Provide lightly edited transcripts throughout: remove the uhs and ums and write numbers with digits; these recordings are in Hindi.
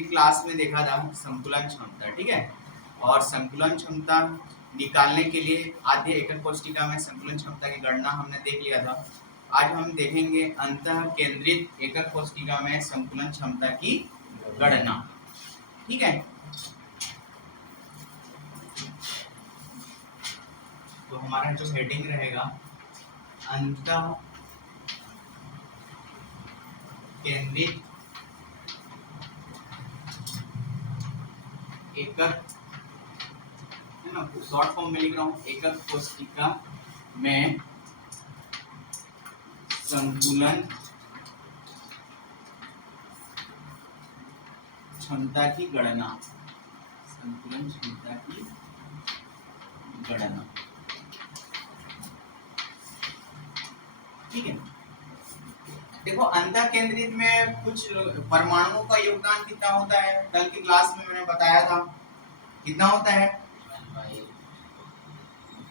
पिछली क्लास में देखा था संकुलन क्षमता, ठीक है। और संकुलन क्षमता निकालने के लिए आद्य एकक कोशिका में संकुलन क्षमता की गणना हमने देख लिया था। आज हम देखेंगे अंतः केंद्रित एकक कोशिका में संकुलन क्षमता की गणना, ठीक है। तो हमारा जो हेडिंग रहेगा अंतः केंद्रित एकक, है ना, शॉर्ट फॉर्म में लिख रहा हूँ, एकक कोशिका में संकुलन क्षमता की गणना, संकुलन क्षमता की गणना, ठीक है। देखो अंतः केंद्रित में कुछ परमाणुओं का योगदान कितना होता है, कल की क्लास में मैंने बताया था कितना होता है,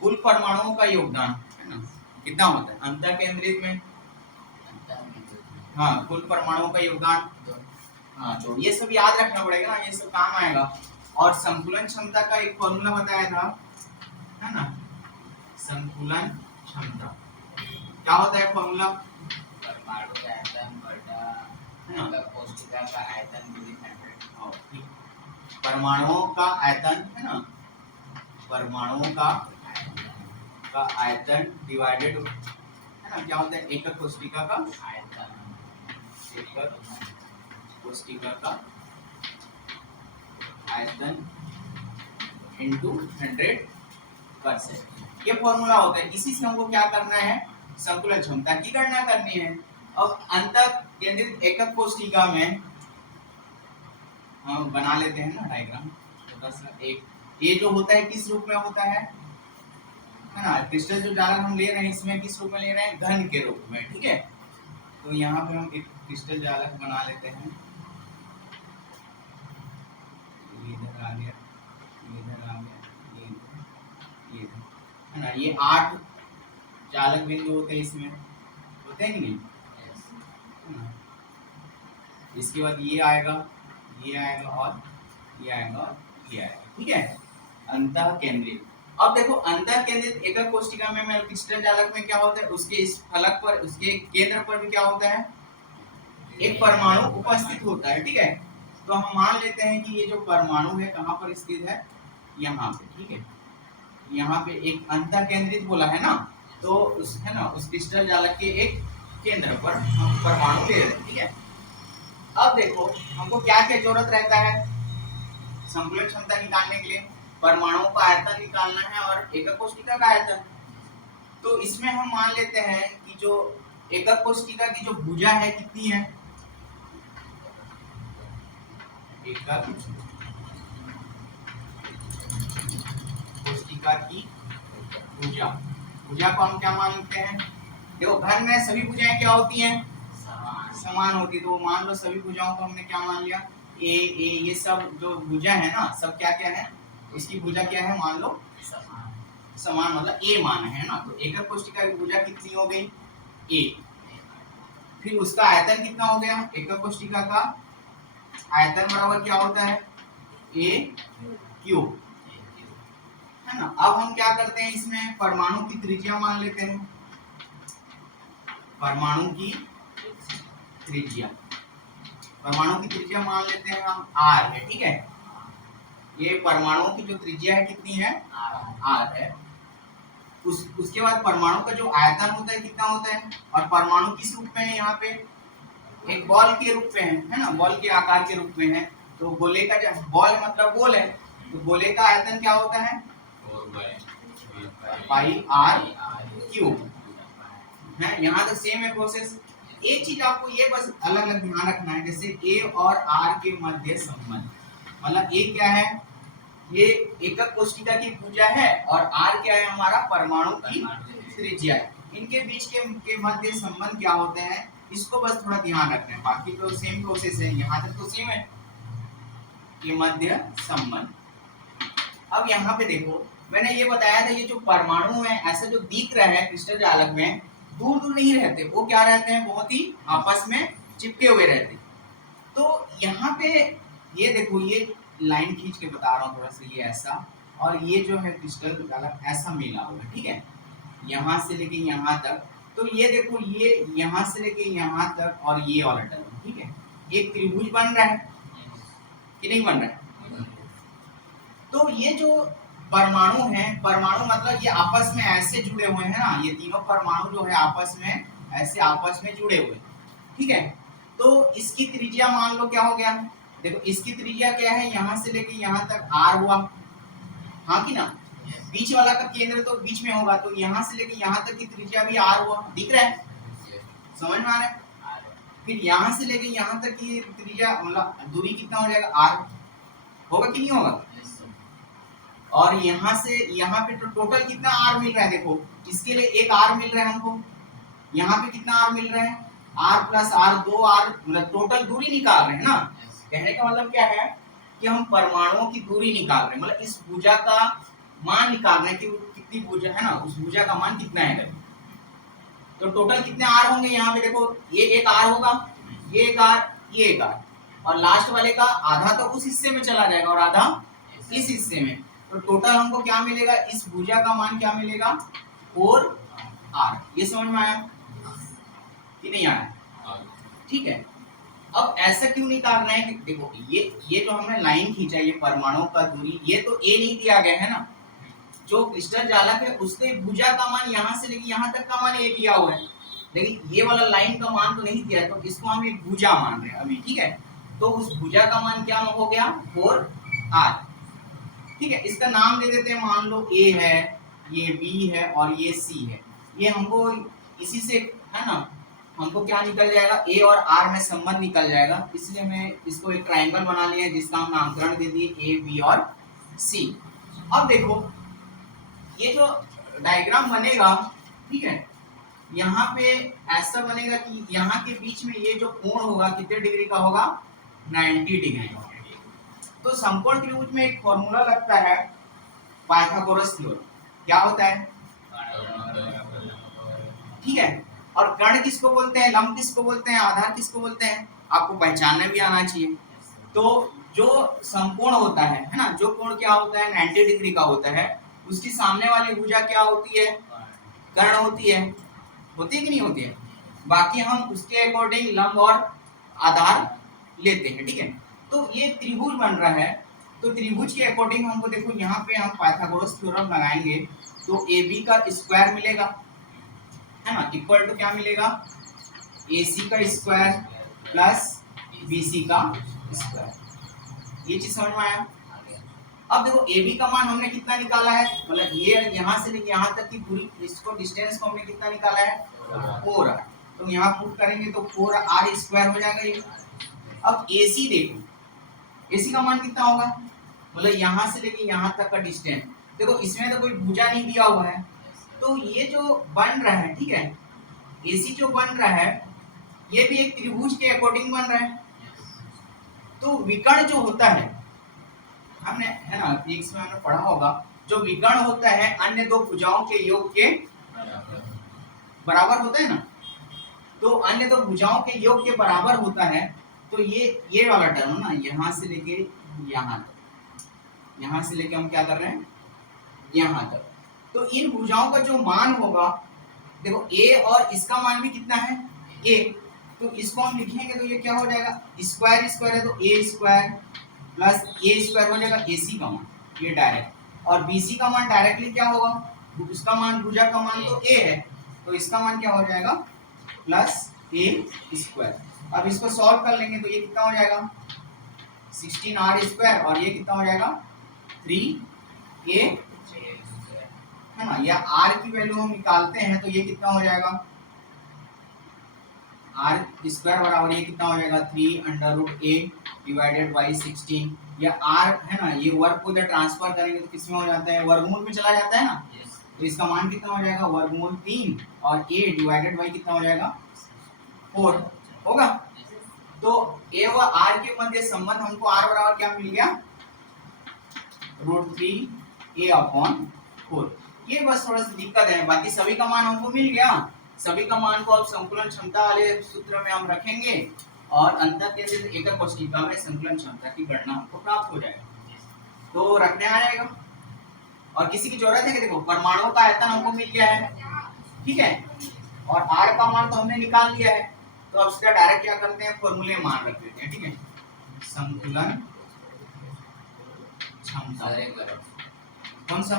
कुल परमाणुओं का योगदान, है ना, कितना होता है अंतः केंद्रित में, हाँ कुल परमाणुओं का योगदान, हाँ तो ये सब याद रखना पड़ेगा ना, ये सब काम आएगा। और संकुलन क्षमता का एक फॉर्मूला बताया था, है ना, संकुलन क्षमता क्या होता है फॉर्मूला, परमाणु का आयतन बटा एकक कोशिका का आयतन गुणित 100। परमाणुओं का आयतन, है ना, परमाणुओं का आयतन डिवाइडेड, है ना, क्या होता है एकक कोशिका का आयतन, एकक कोशिका का आयतन इनटू 100%, ये फॉर्मूला होता है। इसी से हमको क्या करना है, संकुलन क्षमता की गणना करनी है। अब अंतः केंद्रित एकक कोशिका में हम बना लेते हैं ना डायग्राम छोटा सा। एक ये जो होता है किस रूप में होता है ना, क्रिस्टल जो जालक हम ले रहे हैं इसमें किस रूप में ले रहे हैं, घन के रूप में, ठीक है। तो यहाँ पे हम एक क्रिस्टल जालक बना लेते हैं, इधर आ गया, इधर आ गया, ये है ना, ये 8 चालक बिंदु होते हैं इसमें, होते हैं कि नहीं, इसके बाद ये आएगा, ये आएगा और ये आएगा और ये आएगा, ठीक है, अंतः केंद्रित। अब देखो अंतः केंद्रित एकक कोशिका में क्रिस्टल जालक में क्या होता है, उसके इस फलक पर, उसके केंद्र पर भी क्या होता है, एक परमाणु उपस्थित होता है, ठीक है। तो हम मान लेते हैं कि ये जो परमाणु है कहाँ पर स्थित है, यहाँ पे, ठीक है। यहाँ पे एक अंतः केंद्रित बोला है ना, तो उस, है ना, उस क्रिस्टल जालक के एक केंद्र पर हम परमाणु ले रहे हैं, ठीक है। अब देखो हमको क्या क्या जरूरत रहता है संकुलन क्षमता निकालने के लिए, परमाणुओं का आयतन निकालना है और एकक कोशिका का आयतन। तो इसमें हम मान लेते हैं कि जो एकक कोशिका की जो भुजा है कितनी है, एकक कोशिका की भुजा, भुजा को हम क्या मान लेते हैं, देखो घन में सभी भुजाएं क्या होती हैं, समान होती है। तो मान लो सभी भुजाओं को हमने क्या मान लिया, ए ए, ये सब जो भुजा है ना सब क्या क्या है, इसकी भुजा क्या है, मान लो समान, मतलब ए मान है ना। तो एकक कोशिका की भुजा कितनी हो गई, ए। फिर उसका आयतन कितना हो गया, एकक कोशिका का आयतन बराबर क्या होता है, ए क्यूब, है ना। अब हम क्या करते हैं, इसमें परमाणु की त्रिज्या मान लेते हैं, परमाणु की त्रिज्या, परमाणु की त्रिज्या मान लेते हैं हम r है, ठीक है। ये परमाणुओं की जो त्रिज्या है कितनी है, r है। उसके बाद परमाणु का जो आयतन होता है कितना होता है, और परमाणु किस रूप में है, यहाँ पे एक बॉल के रूप में है ना, बॉल के आकार के रूप में है। तो गोले का जो बॉल मतलब गोल है, तो गोले का आयतन क्या होता है, पाई r क्यूब है। यहाँ तक सेम है प्रोसेस। एक चीज आपको ये बस अलग अलग ध्यान रखना है, जैसे ए और आर के मध्य संबंध, मतलब ए क्या है, ये एकक कोशिका की भुजा है और आर क्या है, हमारा परमाणु की त्रिज्या है। इनके बीच के मध्य संबंध क्या होते हैं, इसको बस थोड़ा ध्यान रखना है, बाकी तो सेम प्रोसेस है, यहाँ तक तो सेम है ये मध्य संबंध। अब यहाँ पे देखो मैंने ये बताया था, ये जो परमाणु है ऐसा जो दिख रहा है क्रिस्टल जालक में, दूर दूर नहीं रहते, वो क्या रहते हैं, बहुत ही आपस में चिपके हुए रहते। तो यहाँ पे ये देखो ये लाइन खींच के बता रहा हूँ थोड़ा सा, ये ऐसा, और ये जो है क्रिस्टल वाला ऐसा मिला हुआ है, ठीक है, यहाँ से लेके यहाँ तक। तो ये देखो ये यहाँ से लेके यहाँ तक और ये वाला टर्म, ठीक है, एक त्रिभुज बन रहा है कि नहीं बन रहा है। तो ये जो परमाणु है, परमाणु मतलब ये आपस में ऐसे जुड़े हुए हैं ना, ये तीनों परमाणु जो है आपस में ऐसे आपस में जुड़े हुए, ठीक है। तो इसकी त्रिज्या मान लो क्या हो गया, देखो इसकी त्रिज्या क्या है, यहाँ से लेके यहाँ तक r हुआ, हाँ कि ना, बीच वाला का केंद्र तो बीच में होगा, तो यहाँ से लेके यहाँ तक की त्रिज्या भी r हुआ, दिख रहा है, समझ में आ रहा है। फिर यहाँ से लेके यहाँ तक की त्रिज्या मतलब दूरी कितना हो जाएगा, r होगा कि नहीं होगा। और यहाँ से यहाँ पे तो टोटल कितना r मिल रहा है, देखो इसके लिए एक r मिल रहा है हमको, यहाँ पे कितना r मिल रहा है, r प्लस r, 2r, मतलब टोटल दूरी निकाल रहे हैं ना। कहने का मतलब क्या है कि हम परमाणुओं की दूरी निकाल रहे हैं, मतलब इस भुजा का मान निकाल रहे हैं कि कितनी भुजा है ना, उस भुजा का मान कितना है। तो टोटल कितने r होंगे, यहाँ पे देखो ये एक r होगा, ये एक r, ये एक r, और लास्ट वाले का आधा तो उस हिस्से में चला जाएगा और आधा इस हिस्से में। तो टोटल हमको क्या मिलेगा, इस भुजा का मान क्या मिलेगा, 4r। ये समझ में आया कि नहीं आया, ठीक है। अब ऐसा क्यों निकाल रहे हैं कि देखो ये जो हमने लाइन खींचा, ये परमाणुओं का दूरी, ये तो a नहीं दिया गया है ना, जो क्रिस्टल जालक है उसके भुजा का मान यहाँ से लेके यहाँ तक का मान a दिया हुआ है, लेकिन ये वाला लाइन का मान तो नहीं दिया है, तो इसको हम एक भुजा मान रहे हैं अभी, ठीक है। तो उस भुजा का मान क्या हो गया, 4r, ठीक है। इसका नाम दे देते हैं, मान लो a है, ये b है और ये c है। ये हमको इसी से है ना, हमको क्या निकल जाएगा, a और r में संबंध निकल जाएगा, इसलिए मैं इसको एक ट्रायंगल बना लिया है जिसका हम नामकरण दे दिए a, b और c। अब देखो ये जो डायग्राम बनेगा, ठीक है, यहाँ पे ऐसा बनेगा कि यहाँ के बीच में ये जो कोण होगा कितने डिग्री का होगा, 90 डिग्री का। तो समकोण त्रिभुज में एक फॉर्मूला लगता है पाइथागोरस थ्योरम, क्या होता है, ठीक है। और कर्ण किसको बोलते हैं, लंब किसको बोलते हैं, आधार किसको बोलते हैं, आपको पहचानना भी आना चाहिए। तो जो समकोण होता है ना, जो कोण क्या होता है 90 डिग्री का होता है, उसकी सामने वाली भुजा क्या होती है, कर्ण होती है कि नहीं होती है। बाकी हम उसके अकॉर्डिंग लंब और आधार लेते हैं, ठीक है। तो ये त्रिभुज बन रहा है, तो त्रिभुज के अकॉर्डिंग हमको देखो यहाँ पे हम पाइथागोरस थ्योरम लगाएंगे, तो AB का स्क्वायर मिलेगा, है ना, इक्वल टू क्या मिलेगा, AC का स्क्वायर प्लस BC का स्क्वायर। ये चीज समझ में आया। अब देखो AB का मान हमने कितना निकाला है, मतलब ये यहाँ से लेके यहाँ तक की पूरी इसको डिस्टेंस को हमने कितना निकाला है, 4r। तो यहाँ पुट करेंगे तो 4r स्क्वायर हो जाएगा ये। अब AC देखो, AC का मान कितना होगा, मतलब यहाँ से लेके यहाँ तक का डिस्टेंस, देखो इसमें तो कोई भुजा नहीं दिया हुआ है, तो ये जो बन रहा है, ठीक है, AC जो बन रहा है ये भी एक त्रिभुज के अकॉर्डिंग बन रहा है। तो विकर्ण जो होता है, हमने है ना फिजिक्स में हमने पढ़ा होगा, जो विकर्ण होता है अन्य दो भुजाओं के योग के बराबर होता है ना, तो अन्य दो भुजाओं के योग के बराबर होता है। तो ये वाला टर्म ना, यहाँ से लेके यहाँ तक, यहाँ से लेके हम क्या कर रहे हैं, यहाँ तक, तो इन भुजाओं का जो मान होगा, देखो a और इसका मान भी कितना है, a, तो इसको हम लिखेंगे तो ये क्या हो जाएगा, स्क्वायर स्क्वायर है तो a square plus a square हो जाएगा AC का मान, ये डायरेक्ट, और BC का मान डायरेक्टली क्या होगा, उसका मान भुजा का मान तो a है, तो इसका मान क्या हो जाएगा, प्लस a स्क्वायर। अब इसको सॉल्व कर लेंगे तो ये कितना हो जाएगा, 16r स्क्वायर, और ये कितना हो जाएगा 3a, है ना, या r की वैल्यू हम निकालते हैं तो ये कितना हो जाएगा, r स्क्वायर बराबर ये कितना हो जाएगा 3√a डिवाइडेड बाई 16, या r है ना, ये वर्ग को ट्रांसफर करेंगे तो किसमें हो जाता है, वर्गमूल में चला जाता है ना, तो इसका मान कितना हो जाएगा, वर्गमूल 3, और a डिवाइडेड बाई कितना हो जाएगा 4 होगा। तो a व r के मध्य संबंध हमको r बराबर क्या मिल गया, √3a/4। ये बस थोड़ा सा दिक्कत है, बाकी सभी का मान हमको मिल गया। सभी का मान को अब संकुलन क्षमता वाले सूत्र में हम रखेंगे और अंतर केंद्रित एकक कोशिका में संतुलन क्षमता की गणना हमको प्राप्त हो जाएगा। तो रखने आ जाएगा और किसी की जरूरत है कि देखो परमाणुओं का आयतन हमको मिल गया है, ठीक है, और r का मान तो हमने निकाल लिया है, तो अब इसका डायरेक्ट क्या करते हैं, फॉर्मूले मान रख देते हैं, ठीक है। संतुलन क्षमता कौन सा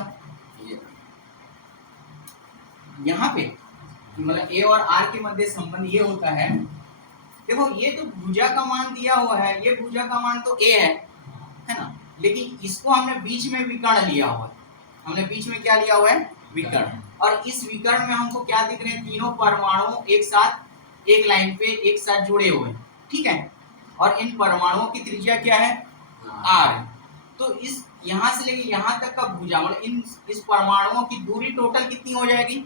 यहाँ पे मतलब a और r के मध्य संबंध ये होता है, देखो ये तो भुजा का मान दिया हुआ है, ये भुजा का मान तो a है ना, लेकिन इसको हमने बीच में विकर्ण लिया हुआ है, हमने बीच में क्या लिया हुआ है, विकर्ण, और इस विकर्ण में हमको क्या दिख रहे हैं, तीनों परमाणु एक साथ एक लाइन पे एक साथ जुड़े हुए हैं, ठीक है, और इन परमाणुओं की त्रिज्या क्या है, r। तो इस यहाँ से लेके यहाँ तक का भुजा मतलब इस परमाणुओं की दूरी टोटल कितनी हो जाएगी,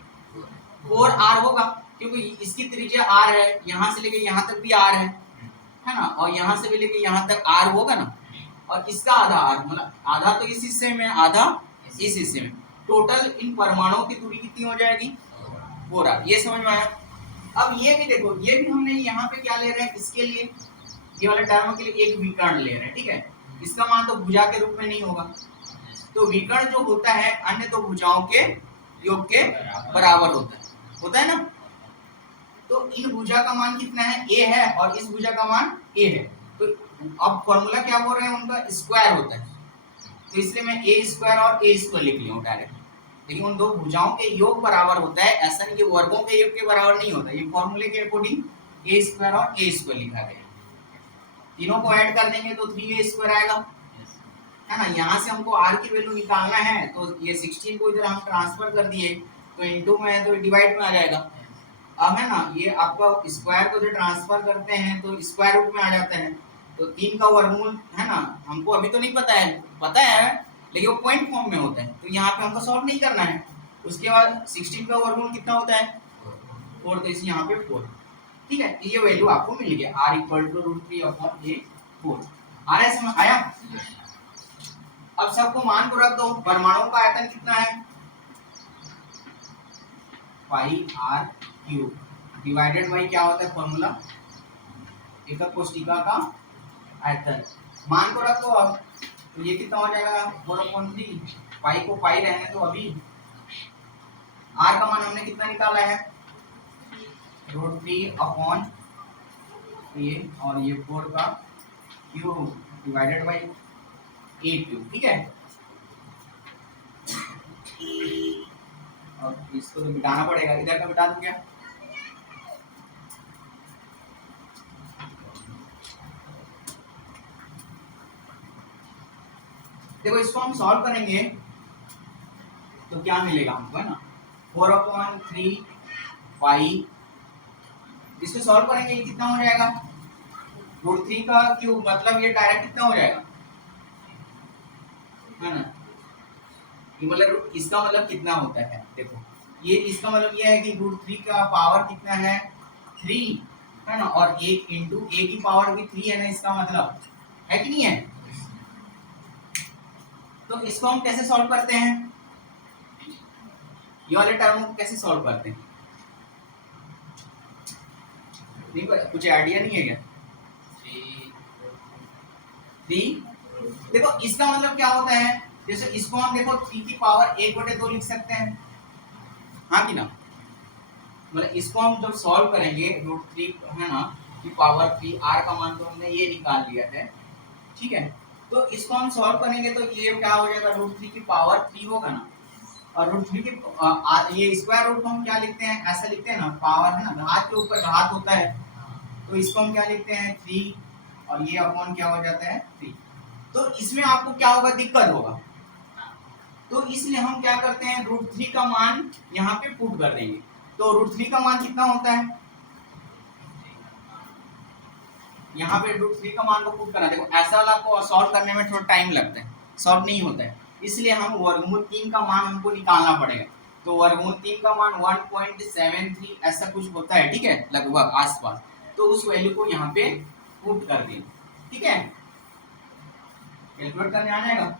4r होगा, क्योंकि इसकी त्रिज्या r है, यहाँ से लेके यहाँ तक भी r है ना, और यहाँ से भी लेके यहाँ तक r होगा ना, और इसका आधा r मतलब आधा तो इस हिस्से में, आधा इस हिस्से में, टोटल इन परमाणुओं की दूरी कितनी हो जाएगी, 4r। ये समझ में आया। अब ये भी देखो, ये भी हमने यहाँ पे क्या ले रहे हैं, इसके लिए ये वाले टर्म के लिए एक विकर्ण ले रहे हैं, ठीक है, इसका मान तो भुजा के रूप में नहीं होगा, तो विकर्ण जो होता है अन्य दो भुजाओं के योग के बराबर होता है ना, तो इन भुजा का मान कितना है, a है, और इस भुजा का मान a है, तो अब फॉर्मूला क्या बोल रहे हैं, उनका स्क्वायर होता है, तो इसलिए मैं a स्क्वायर और a स्क्वायर लिख लिया डायरेक्ट, लेकिन उन दो भुजाओं के योग बराबर होता है, ऐसा नहीं कि वर्गों के योग के बराबर नहीं होता, ये फॉर्मूले के अकॉर्डिंग a स्क्वायर और a स्क्वायर लिखा गया, तीनों को ऐड कर देंगे तो 3a स्क्वायर आएगा, है ना, यहाँ से हमको r की वैल्यू निकालना है, तो ये 16 को इधर हम ट्रांसफर कर दिए, तो इनटू में है तो डिवाइड में आ जाएगा। अब है ना, ये आपका स्क्वायर को जो ट्रांसफर करते हैं तो स्क्वायर रूट में आ जाता है, तो 3 का वर्गमूल है ना, हमको अभी तो नहीं पता है लेकिन वो पॉइंट फॉर्म में होता है, तो यहाँ पे हमको सॉल्व नहीं करना है। उसके बाद 16 का वर्गमूल कितना होता है, 4, तो इसी यहाँ पे 4, ठीक है, ये वैल्यू आपको मिल गया r = √3/a4। आ रहा है, समझ आया। अब सबको मान को रख दो, परमाणुओं का आयतन कितना है, πr³ डिवाइडेड बाई क्या होता है फॉर्मूला, एकक कोशिका का आयतन, मान को रखो। अब तो ये कितना हो जाएगा, 4/3, पाई को पाई रहने तो अभी r का मान हमने कितना निकाला है, √3/a, और ये 4 का क्यूब डिवाइडेड बाई a³, ठीक है, और इसको तो मिटाना पड़ेगा, इधर का मिटा दूं क्या, देखो इसको हम सॉल्व करेंगे तो क्या मिलेगा हमको, है ना, 4/3 पाई, इसको सॉल्व करेंगे ये कितना हो जाएगा, √3 का क्यूब, मतलब ये डायरेक्ट कितना हो जाएगा, है ना, ये मतलब इसका मतलब कितना होता है, देखो ये इसका मतलब ये है कि √3 का पावर कितना है, 3, है ना, और 1 इंटू a की पावर भी 3 है ना, इसका मतलब है कि नहीं है। तो इसको हम कैसे सॉल्व करते हैं, ये वाले टर्म को कैसे सॉल्व करते हैं, नहीं पता, कुछ आइडिया नहीं है क्या, 3, देखो इसका मतलब क्या होता है, जैसे इसको हम देखो 3 की पावर 1/2 लिख सकते हैं, हाँ कि ना, मतलब इसको हम जब सॉल्व करेंगे √3 है ना की पावर 3, r का मान तो हमने ये निकाल लिया है, ठीक है, तो इसको हम सॉल्व करेंगे तो ये क्या हो जाएगा, √3 की पावर 3 होगा ना, और √3 की ये स्क्वायर रूट को हम क्या लिखते हैं, ऐसा लिखते हैं ना, पावर है ना, घात के ऊपर घात होता है, तो इसको हम क्या लिखते हैं 3, और ये अपॉन क्या हो जाता है 3, तो इसमें आपको क्या होगा, दिक्कत होगा, तो इसलिए हम क्या करते हैं, √3 का मान यहाँ पे पुट कर देंगे, तो √3 का मान कितना होता है, यहाँ पे √3 का मान को पुट करना, देखो ऐसा वाला को सॉल्व करने में थोड़ा टाइम लगता है, सॉल्व नहीं होता है, इसलिए हम वर्गमूल 3 का मान हमको निकालना पड़ेगा, तो वर्गमूल 3 का मान 1.73 ऐसा कुछ होता है, ठीक है, लगभग आसपास, तो उस वैल्यू को यहाँ पे पुट कर देंगे, ठीक है, कैलकुलेट करने आ जाएगा।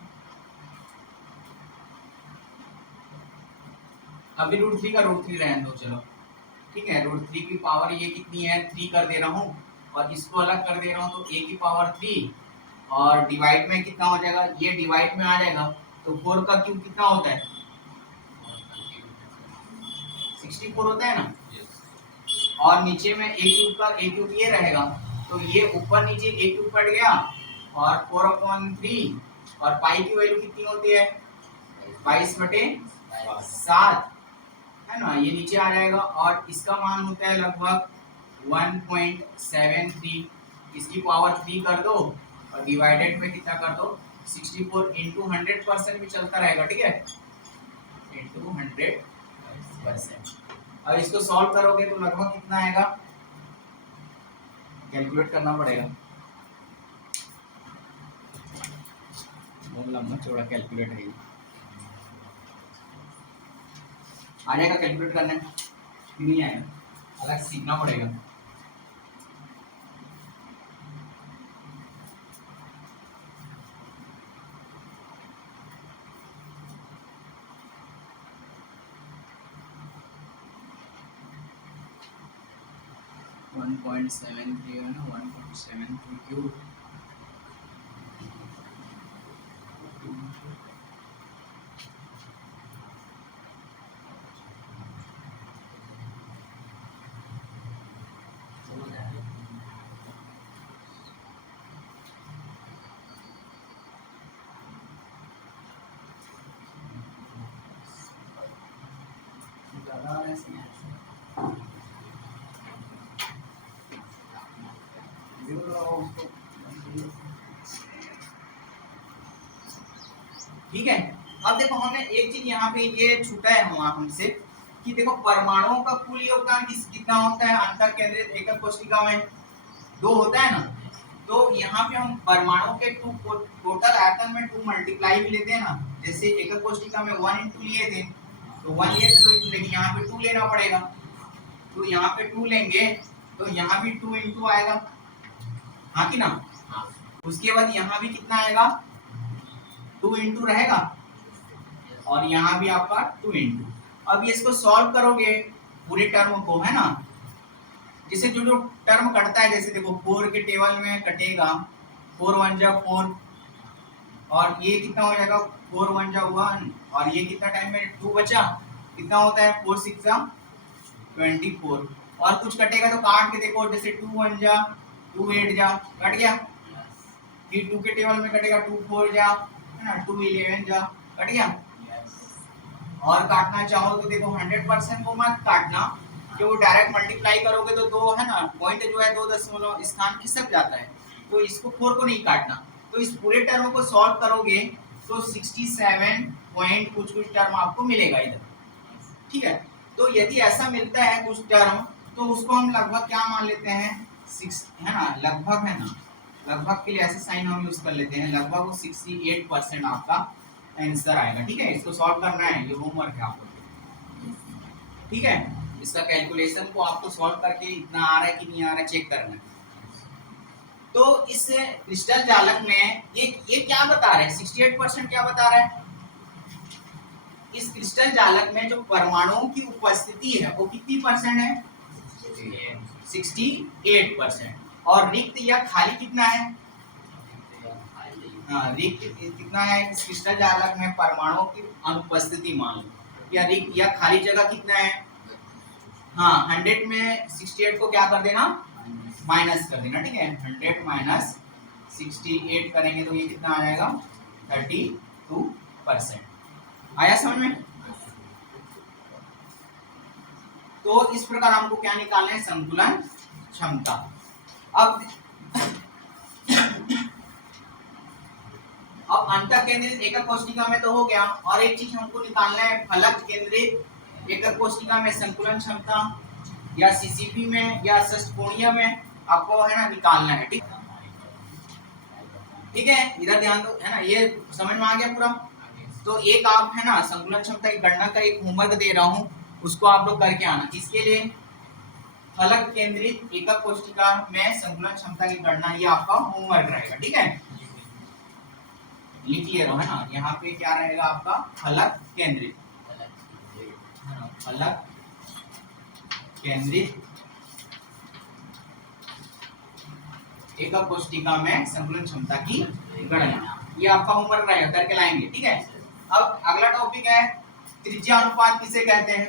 अभी √3 का √3 रहने दो, चलो ठीक है, √3 की पावर ये कितनी है, 3 कर दे रहा हूँ, और इसको अलग कर दे रहा हूँ तो a की पावर 3 और डिवाइड में कितना हो जाएगा, ये डिवाइड में आ जाएगा तो 4 का क्यूब कितना होता है 64 होता है ना। और नीचे में a क्यूब ये रहेगा तो ये ऊपर नीचे a क्यूब कट गया और 4/3 और पाई की वैल्यू कितनी होती है 22/7 है ना, ये नीचे आ जाएगा और इसका मान होता है लगभग 1.73। इसकी पावर 3 कर दो और डिवाइडेड में कितना कर दो 64 इंटू 100% भी चलता रहेगा, ठीक है, इंटू 100%। अब इसको सॉल्व करोगे तो लगभग कितना आएगा, कैलकुलेट करना पड़ेगा, बहुत लंबा चौड़ा कैलकुलेट है, आ जाएगा कैलकुलेट करने नहीं आएगा, अलग सीखना पड़ेगा। वन पॉइंट सेवन थ्री है ना, 1.73 क्यूब ठीक है। अब देखो हमने एक चीज यहाँ पे ये छूटा है हमसे कि देखो परमाणुओं का कुल योगदान कितना होता है अंतः केंद्रित एकक कोशिका में 2 होता है ना, तो यहाँ पे हम परमाणु के टोटल आयतन में 2 मल्टीप्लाई भी लेते हैं ना, जैसे एकक कोशिका में 1 इंटू लिए थे तो 1 लिए थे तो लेकिन यहाँ पे 2 लेना पड़ेगा, तो यहाँ पे 2 लेंगे तो यहाँ भी 2 इंटू आएगा, हाँ कि ना, उसके बाद यहाँ भी कितना आएगा 2 इंटू रहेगा और यहाँ भी आपका 2 इंटू। अब ये इसको सॉल्व करोगे पूरे टर्म को, है ना, जैसे जो जो टर्म कटता है, जैसे देखो 4 के टेबल में कटेगा 4 1 जा 4 और ये कितना हो जाएगा 4 1 जा 1 और ये कितना टाइम में 2 बचा, कितना होता है 4 6 जा 24 और कुछ कटेगा तो काट के देखो, जैसे 2 1 जा 2 8 जा कट गया, फिर 2 के टेबल में कटेगा 2 4 जा है ना, 2 11 जा कट गया। और काटना चाहो तो देखो 100% को मत काटना, क्योंकि डायरेक्ट मल्टीप्लाई करोगे तो 2 है ना पॉइंट जो है 2 दशमलव स्थान खिसक जाता है, तो इसको 4 को नहीं काटना। तो इस पूरे टर्म को सॉल्व करोगे तो 67 पॉइंट कुछ टर्म आपको मिलेगा इधर, ठीक है। तो यदि ऐसा मिलता है कुछ टर्म तो उसको हम लगभग क्या मान लेते हैं 6 है ना, लगभग है ना, लगभग के लिए ऐसे साइन हम यूज कर लेते हैं, लगभग 68% आपका आंसर आएगा, ठीक है। इसको सॉल्व करना है, ये होमवर्क है आपको, ठीक है। इसका कैलकुलेशन को आपको सॉल्व करके इतना आ रहा है कि नहीं आ रहा है चेक करना है। तो इस क्रिस्टल जालक में ये क्या बता रहा है 68% क्या बता रहा है, इस क्रिस्टल जालक में जो परमाणुओं की उपस्थिति है वो कितनी परसेंट है 68% और रिक्त या खाली कितना है, हाँ रिक्त कितना है इस क्रिस्टल जालक में परमाणुओं की अनुपस्थिति मान लो, या रिक्त या खाली जगह कितना है, हाँ 100 में 68 को क्या कर देना माइनस कर देना, ठीक है, 100 माइनस 68 करेंगे तो ये कितना आ जाएगा 32%। आया समझ में। तो इस प्रकार हमको क्या निकालना है संतुलन क्षमता। अब अंतः केंद्रित एकक कोशिका में तो हो गया, और एक चीज हमको निकालना है फलक केंद्रित एकक कोशिका में संतुलन क्षमता, या सीसीपी में या षष्ठकोणीय में आपको है ना निकालना है, ठीक है, इधर ध्यान दो, है ना, ये समझ में आ गया पूरा। तो एक आप है ना संतुलन क्षमता की गणना का एक होमवर्क दे रहा हूँ, उसको आप लोग करके आना। इसके लिए फलक केंद्रित एकक कोशिका में संतुलन क्षमता की गणना, ये आपका होमवर्क रहेगा, ठीक है, लिख लिया है ना। यहाँ पे क्या रहेगा आपका फलक केंद्रित, फलक केंद्रित एकक कोष्टिका में संकुलन क्षमता की गणना। ये आपका होमवर्क रहेगा, करके लाएंगे, ठीक है। अब अगला टॉपिक है त्रिज्या अनुपात किसे कहते हैं।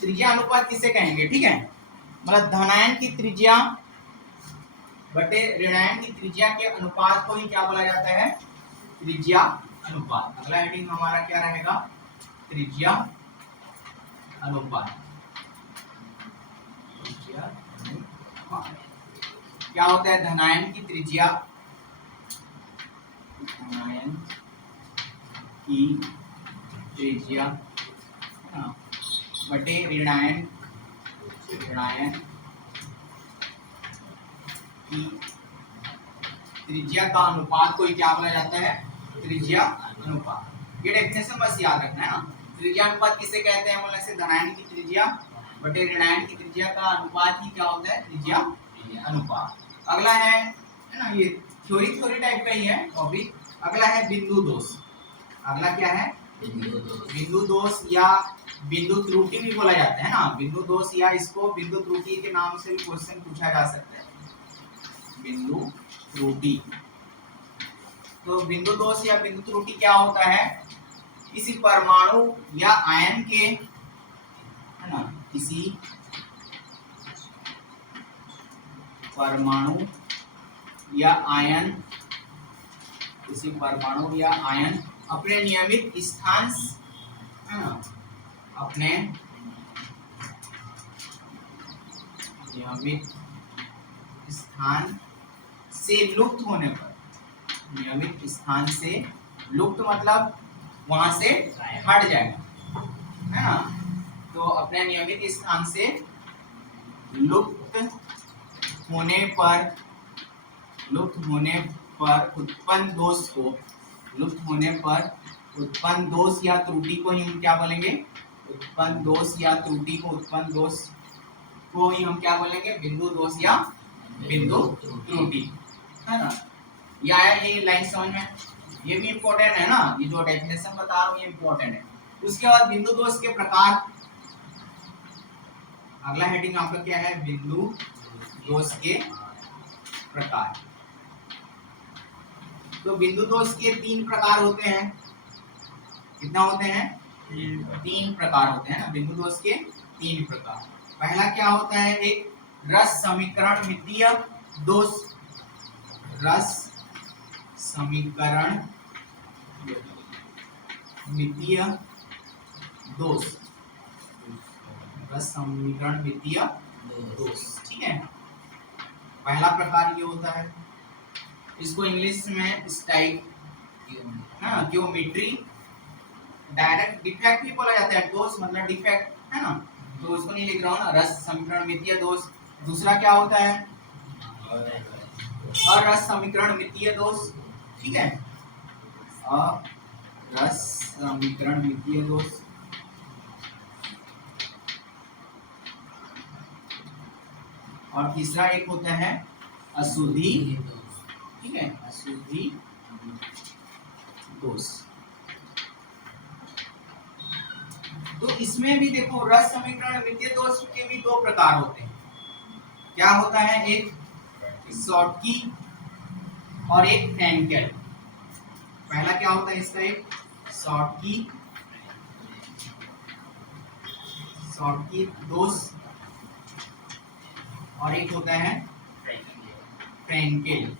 त्रिज्या अनुपात किसे कहेंगे, ठीक है। मतलब धनायन की त्रिज्या बटे ऋणायन की त्रिज्या के अनुपात को ही क्या बोला जाता है, त्रिज्या अनुपात। अगला हेडिंग हमारा क्या रहेगा, त्रिज्या अनुपात। क्या होता है, धनायन की त्रिज्या, धनायन की त्रिज्या बटे ऋणायन की त्रिज्या का अनुपात को ही क्या बोला जाता है, त्रिज्या अनुपात। ये डेफिनेशन बस याद रखना है ना। त्रिज्या अनुपात किसे कहते हैं बोलने से, धनायन की त्रिज्या बटे ऋणायन की त्रिज्या का अनुपात ही क्या होता है, त्रिज्या अनुपात। अगला है ना, ये थ्योरी टाइप का ही है टॉपिक। अगला है बिंदु दोष। अगला क्या है, बिंदु दोष या बिंदु त्रुटि भी बोला जाता है ना। बिंदु दोष या इसको बिंदु त्रुटि के नाम से भी क्वेश्चन पूछा जा सकता है, बिंदु त्रुटि। तो बिंदु दोष या बिंदु त्रुटि क्या होता है, किसी परमाणु या आयन के, है ना, किसी परमाणु या आयन, किसी परमाणु या आयन अपने नियमित स्थान, है ना, अपने नियमित स्थान से लुप्त होने पर, नियमित स्थान से लुप्त मतलब वहां से हट जाएगा, है ना। तो अपने नियमित स्थान से लुप्त होने पर उत्पन्न दोष को, लुप्त होने पर उत्पन्न दोष या त्रुटि को ही हम क्या बोलेंगे, उत्पन्न दोष या त्रुटि को, उत्पन्न दोष को ही हम क्या बोलेंगे, बिंदु दोष या बिंदु त्रुटि, है ना। या ये लाइन समझ में, ये भी इम्पोर्टेंट है ना, ये जो डेफिनेशन बता रहा हूँ ये इम्पोर्टेंट है। उसके बाद बिंदु दोष के प्रकार। अगला हेडिंग आपका क्या है, बिंदु दोष के प्रकार। तो बिंदु दोष के 3 प्रकार होते हैं। कितना होते हैं, 3 प्रकार होते हैं ना बिंदु दोष के, 3 प्रकार। पहला क्या होता है, एक रस समीकरण मितीय दोष। रस समीकरण मितीय दोष, रस समीकरण मितीय दोष, ठीक है। पहला प्रकार ये होता है, इसको इंग्लिश में स्टाइक, हाँ, ज्योमेट्री डायरेक्ट डिफेक्ट भी बोला जाता है। दोष मतलब डिफेक्ट, है ना, तो उसको नहीं लिख रहा हूँ ना, रस समीकरण मितीय दोष। दूसरा क्या होता है, अरस समीकरण मितीय दोष, ठीक है, अरस समीकरण मितीय दोष। और तीसरा एक होता है अशुद्धि, ठीक है, अशुद्धि दोष। तो इसमें भी देखो रस समीकरण मितीय दोष के भी 2 प्रकार होते हैं। क्या होता है, एक शॉर्टकी और एक फ्रैंकेल। पहला क्या होता है इसका, एक शॉर्टकी दोष और एक होता है फ्रैंकेल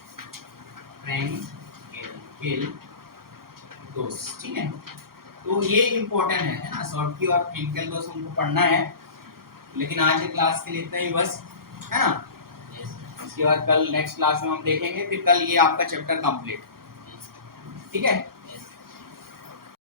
दोष, ठीक है। तो ये इम्पोर्टेंट है ना, शॉर्टकी और फ्रैंकेल दोष हमको पढ़ना है। लेकिन आज के क्लास के लिए इतना ही बस, है ना। इसके बाद कल नेक्स्ट क्लास में हम देखेंगे, फिर कल ये आपका चैप्टर कंप्लीट, ठीक है।